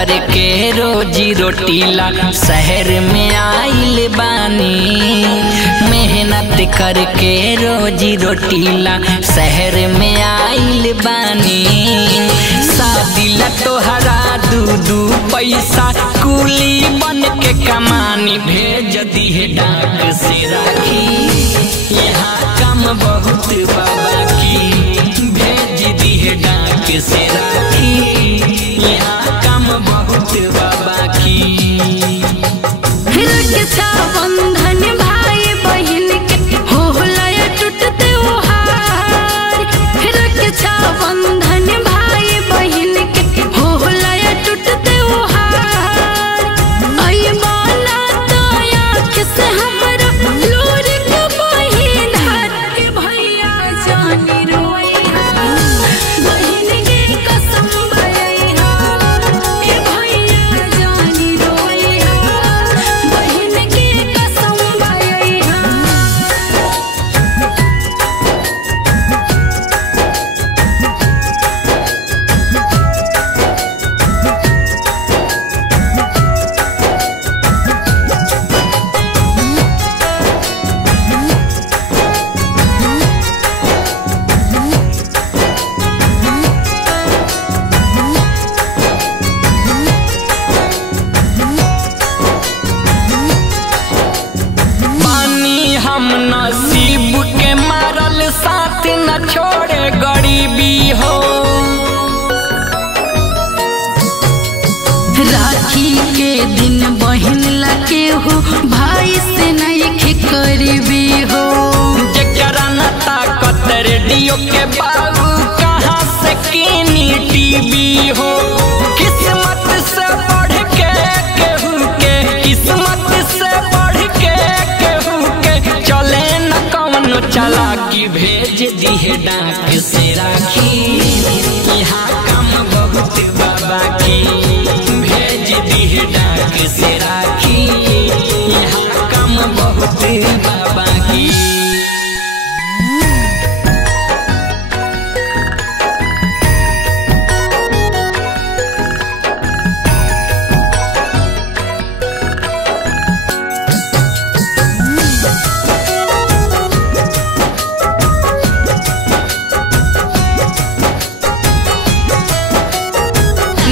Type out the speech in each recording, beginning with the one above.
करके रोजी रोटीला शहर में आइल बानी। मेहनत करके रोजी रोटीला शहर में आइल बानी। शादी ला तोहरा दू पैसा कुली बन के कमानी। भेज दिहे डाक से राखी, यहाँ काम बहुत बाबा की। भेज दिहे डाक से राखी, यहाँ काम बहुत बाबा की। बंधन भाई बहन के होला टूटते ओहार। बंधन भाई बहन के होला टूटते ओहार। आई बाला तो आँख से हमरा लोर के बहिन हार। भैया जानी रोइहा, बहन के कसम भैया। भैया जानी रोइहा, बहन के कसम भैया। पानी हम नसीब के मारल साथ न छोड़े गरीबी हो। राखी के दिन बहन लगे हो, भाई से नहीं करीबी हो। जकरा न ताकत रेडियो के बाबू कहाँ से कीनी टीवी हो। किस्मत से बढ़ के केहू के, किस्मत से बढ़ के केहू के चले न कौनो चालाकी। भेज दिहे डाक से राखी, यहाँ काम बहुत बाबा की। भेज दिहे डाक से राखी, यहाँ काम बहुत बाबा की।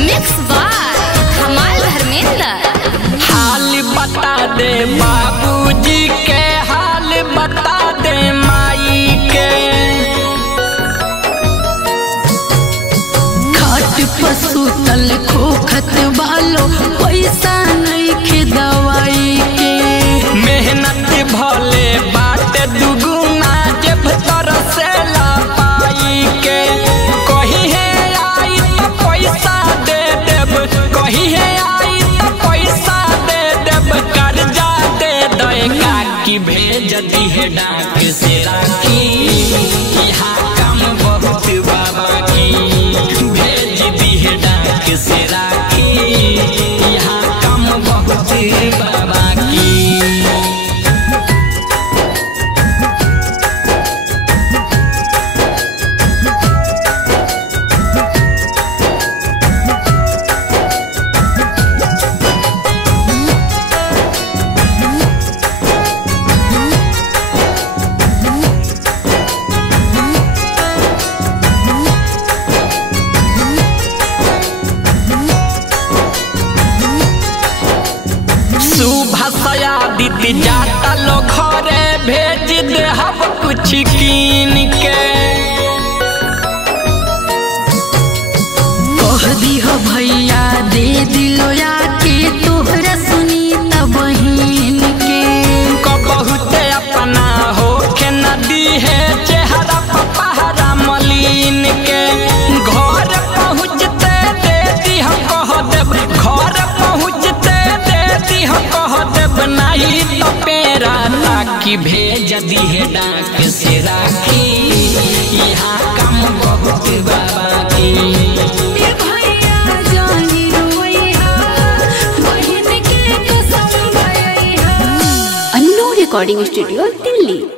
मिक्स बाय हमाल धर्मेंद्र। हाल बता दे बाबूजी के, हाल बता दे माई के। खाट पशु तल खोखत वालो पैसा नहीं के दवाई के। मेहनत भले बात दुगुना जब तरसे ला पाई के। कहीं है आई तो पैसा दे देब, कहीं है आई तो पैसा दे देब। कर्जा दे देगा कि भेज दिहे डाक से राखी, यहाँ काम बहुत बाबा की। भेज दिहे डाक से राखी, यहाँ काम बहुत बाबा की। दीदी जाता लो घरे, भेज दे हम कुछ कीन के। कह दी हो भैया दे दिलो आके तोहरा सुनीता बहिन के। बहुत अपना हो के नदी है चेहरा पपहरा मलिन के। घर पहुँचते दे दी हम कह देब, घर पहुँचते दे दी हम कह देब। नहीं तो पेरा ताकि भेज दिहे डाक से राखी, यहाँ काम बहुत बाबा की। भैया जानी रोइहा, बहिन के कसम भैया। Annu recording studio Delhi.